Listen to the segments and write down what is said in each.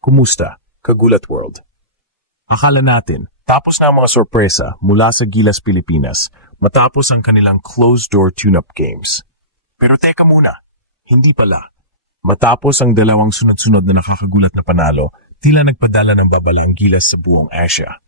Kumusta, Kagulat World? Akala natin, tapos na ang mga sorpresa mula sa Gilas Pilipinas matapos ang kanilang closed-door tune-up games. Pero teka muna, hindi pala. Matapos ang dalawang sunod-sunod na nakakagulat na panalo, tila nagpadala ng babala ang Gilas sa buong Asia.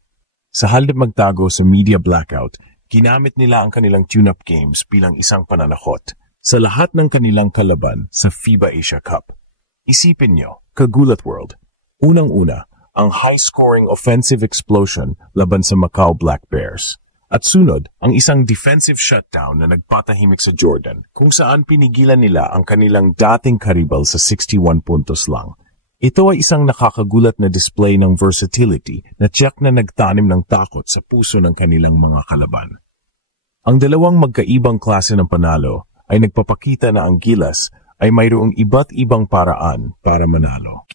Sa halip magtago sa media blackout, ginamit nila ang kanilang tune-up games bilang isang pananakot sa lahat ng kanilang kalaban sa FIBA Asia Cup. Isipin nyo, Kagulat World, unang-una, ang high-scoring offensive explosion laban sa Macau Black Bears. At sunod, ang isang defensive shutdown na nagpatahimik sa Jordan kung saan pinigilan nila ang kanilang dating karibal sa 61 puntos lang. Ito ay isang nakakagulat na display ng versatility na tiyak na nagtanim ng takot sa puso ng kanilang mga kalaban. Ang dalawang magkaibang klase ng panalo ay nagpapakita na ang Gilas ay mayroong iba't ibang paraan para manalo.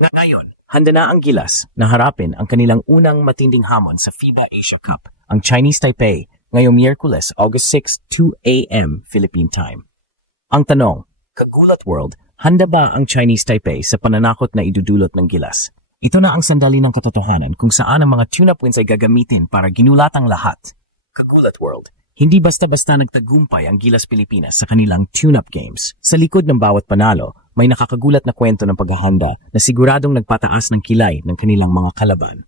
Ngayon, handa na ang Gilas na harapin ang kanilang unang matinding hamon sa FIBA Asia Cup, ang Chinese Taipei, ngayong Miyerkules, August 6, 2 a.m. Philippine Time. Ang tanong, Kagulat World, handa ba ang Chinese Taipei sa pananakot na idudulot ng Gilas? Ito na ang sandali ng katotohanan kung saan ang mga tune-up wins ay gagamitin para ginulat ang lahat. Kagulat World, hindi basta-basta nagtagumpay ang Gilas Pilipinas sa kanilang tune-up games. Sa likod ng bawat panalo, may nakakagulat na kwento ng paghahanda na siguradong nagpataas ng kilay ng kanilang mga kalaban.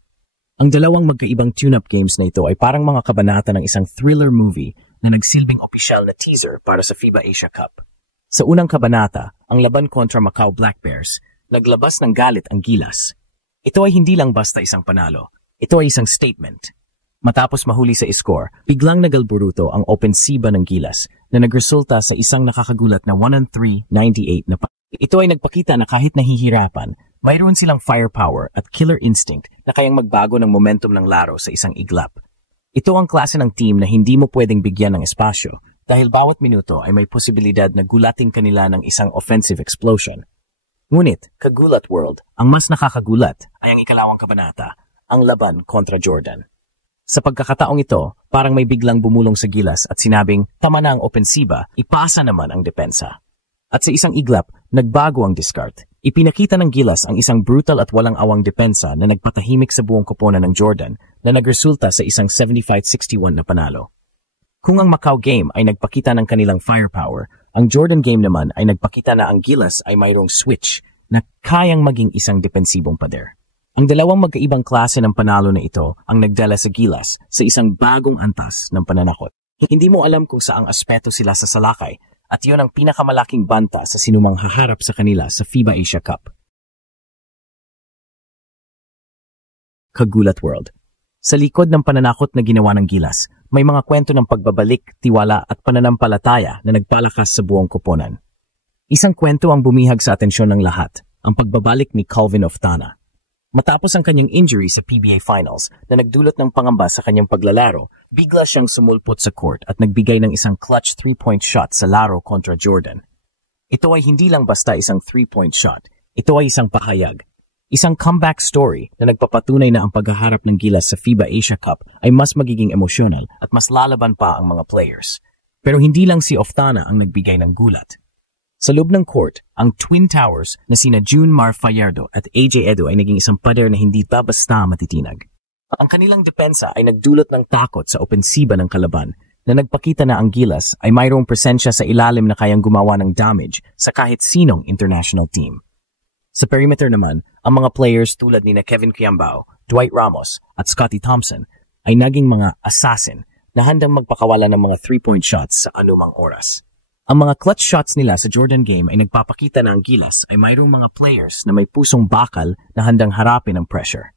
Ang dalawang magkaibang tune-up games na ito ay parang mga kabanata ng isang thriller movie na nagsilbing opisyal na teaser para sa FIBA Asia Cup. Sa unang kabanata, ang laban kontra Macau Black Bears, naglabas ng galit ang Gilas. Ito ay hindi lang basta isang panalo, ito ay isang statement. Matapos mahuli sa score, biglang nagalburuto ang opensiba ng Gilas na nagresulta sa isang nakakagulat na 103-98 na Ito ay nagpakita na kahit nahihirapan, mayroon silang firepower at killer instinct na kayang magbago ng momentum ng laro sa isang iglap. Ito ang klase ng team na hindi mo pwedeng bigyan ng espasyo dahil bawat minuto ay may posibilidad na gulating kanila ng isang offensive explosion. Ngunit, Kagulat World, ang mas nakakagulat ay ang ikalawang kabanata, ang laban kontra Jordan. Sa pagkakataong ito, parang may biglang bumulong sa Gilas at sinabing, tama na ang opensiba, ipasa naman ang depensa. At sa isang iglap, nagbago ang discard. Ipinakita ng Gilas ang isang brutal at walang awang depensa na nagpatahimik sa buong koponan ng Jordan na nagresulta sa isang 75-61 na panalo. Kung ang Macau game ay nagpakita ng kanilang firepower, ang Jordan game naman ay nagpakita na ang Gilas ay mayroong switch na kayang maging isang depensibong pader. Ang dalawang magkaibang klase ng panalo na ito ang nagdala sa Gilas sa isang bagong antas ng pananakot. Hindi mo alam kung saang aspeto sila sa salakay at iyon ang pinakamalaking banta sa sinumang haharap sa kanila sa FIBA Asia Cup. Kagulat World. Sa likod ng pananakot na ginawa ng Gilas, may mga kwento ng pagbabalik, tiwala at pananampalataya na nagpalakas sa buong koponan. Isang kwento ang bumihag sa atensyon ng lahat, ang pagbabalik ni Calvin Oftana. Matapos ang kanyang injury sa PBA Finals na nagdulot ng pangamba sa kanyang paglalaro, bigla siyang sumulpot sa court at nagbigay ng isang clutch 3-point shot sa laro kontra Jordan. Ito ay hindi lang basta isang 3-point shot, ito ay isang pahayag. Isang comeback story na nagpapatunay na ang paghaharap ng Gilas sa FIBA Asia Cup ay mas magiging emosyonal at mas lalaban pa ang mga players. Pero hindi lang si Oftana ang nagbigay ng gulat. Sa loob ng court, ang Twin Towers na sina June Mar Fallardo at AJ Edo ay naging isang pader na hindi basta matitinag. Ang kanilang depensa ay nagdulot ng takot sa opensiba ng kalaban na nagpakita na ang Gilas ay mayroong presensya sa ilalim na kayang gumawa ng damage sa kahit sinong international team. Sa perimeter naman, ang mga players tulad ni Kevin Kiambao, Dwight Ramos at Scottie Thompson ay naging mga assassin na handang magpakawala ng mga 3-point shots sa anumang oras. Ang mga clutch shots nila sa Jordan game ay nagpapakita na ang Gilas ay mayroong mga players na may pusong bakal na handang harapin ang pressure.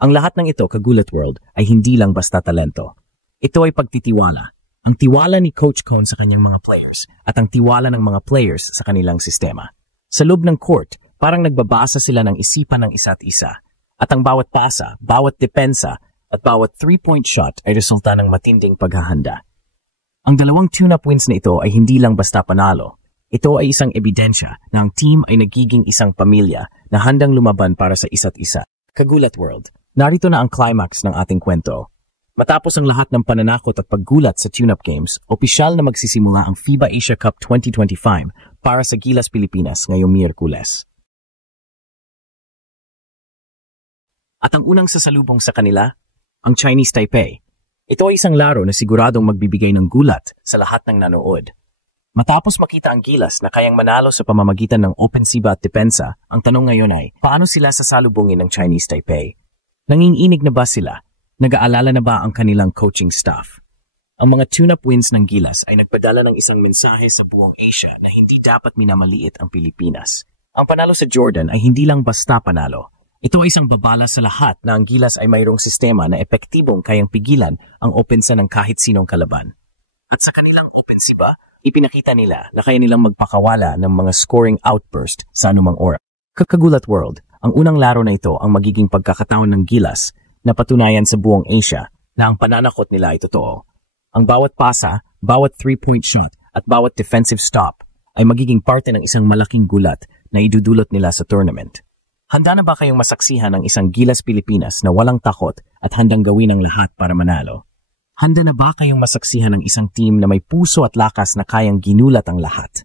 Ang lahat ng ito, Kagulat World, ay hindi lang basta talento. Ito ay pagtitiwala. Ang tiwala ni Coach Cone sa kanyang mga players at ang tiwala ng mga players sa kanilang sistema. Sa loob ng court, parang nagbabasa sila ng isipan ng isa't isa. At ang bawat pasa, bawat depensa at bawat 3-point shot ay resulta ng matinding paghahanda. Ang dalawang tune-up wins na ito ay hindi lang basta panalo. Ito ay isang ebidensya na ang team ay nagiging isang pamilya na handang lumaban para sa isa't isa. Kagulat World, narito na ang climax ng ating kwento. Matapos ang lahat ng pananakot at paggulat sa tune-up games, opisyal na magsisimula ang FIBA Asia Cup 2025 para sa Gilas, Pilipinas ngayong Miyerkules. At ang unang sasalubong sa kanila, ang Chinese Taipei. Ito ay isang laro na siguradong magbibigay ng gulat sa lahat ng nanood. Matapos makita ang Gilas na kayang manalo sa pamamagitan ng opensiba at depensa, ang tanong ngayon ay, paano sila sasalubungin ng Chinese Taipei? Nanginginig na ba sila? Nag-aalala na ba ang kanilang coaching staff? Ang mga tune-up wins ng Gilas ay nagpadala ng isang mensahe sa buong Asia na hindi dapat minamaliit ang Pilipinas. Ang panalo sa Jordan ay hindi lang basta panalo. Ito ay isang babala sa lahat na ang Gilas ay mayroong sistema na epektibong kayang pigilan ang opensa ng kahit sinong kalaban. At sa kanilang opensiba, ipinakita nila na kaya nilang magpakawala ng mga scoring outburst sa anumang oras. Kakagulat World, ang unang laro na ito ang magiging pagkakataon ng Gilas na patunayan sa buong Asia na ang pananakot nila ay totoo. Ang bawat pasa, bawat 3-point shot at bawat defensive stop ay magiging parte ng isang malaking gulat na idudulot nila sa tournament. Handa na ba kayong masaksihan ng isang Gilas Pilipinas na walang takot at handang gawin ang lahat para manalo? Handa na ba kayong masaksihan ng isang team na may puso at lakas na kayang ginulat ang lahat?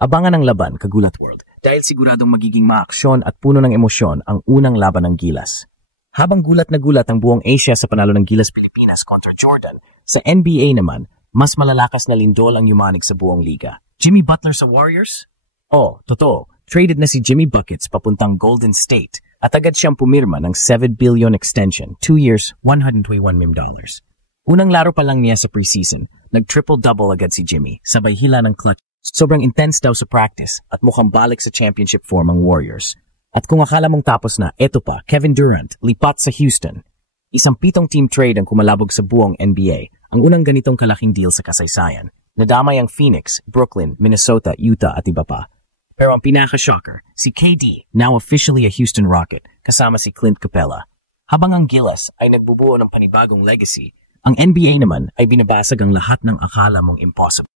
Abangan ang laban, Kagulat World, dahil siguradong magiging maaksyon at puno ng emosyon ang unang laban ng Gilas. Habang gulat na gulat ang buong Asia sa panalo ng Gilas Pilipinas kontra Jordan, sa NBA naman, mas malalakas na lindol ang yumanig sa buong liga. Jimmy Butler sa Warriors? Oh, totoo. Traded na si Jimmy Buckets papuntang Golden State at agad siyang pumirma ng $7 billion extension, 2 years, $121 million. Unang laro pa lang niya sa preseason, nag-triple-double agad si Jimmy, sabay hila ng clutch. Sobrang intense daw sa practice at mukhang balik sa championship form ang Warriors. At kung akala mong tapos na, eto pa, Kevin Durant, lipat sa Houston. Isang 7-team trade ang kumalabog sa buong NBA, ang unang ganitong kalaking deal sa kasaysayan. Nadamay ang Phoenix, Brooklyn, Minnesota, Utah at iba pa. Pero ang pinaka-shocker, si KD, now officially a Houston Rocket, kasama si Clint Capella. Habang ang Gilas ay nagbubuo ng panibagong legacy, ang NBA naman ay binabasag ang lahat ng akala mong impossible.